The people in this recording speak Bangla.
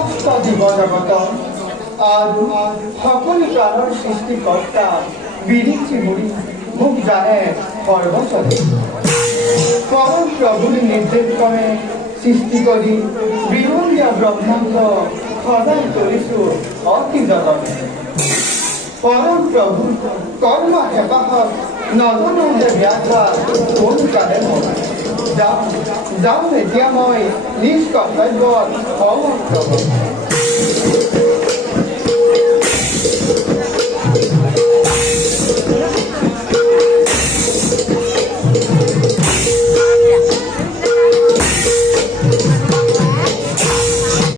সমস্ত জীবজগত আৰু সকলো প্ৰাণৰ সৃষ্টিকৰ্তা বিৰিচি মুড়ি মোক জানে সৰ্বচরে পরম প্রভুর নির্দেশ ক্রমে সৃষ্টি করি বিরুন্দিয়া ব্রহ্মাণ্ড সদায় কৰিছো অতি যতনে পরম প্রভু কর্ম হেপাহত নজনাতে ব্যাঘা কোন কালে মই যাওঁ এতিয়া মই নিজ কৰ্তব্যত সমৰ্থ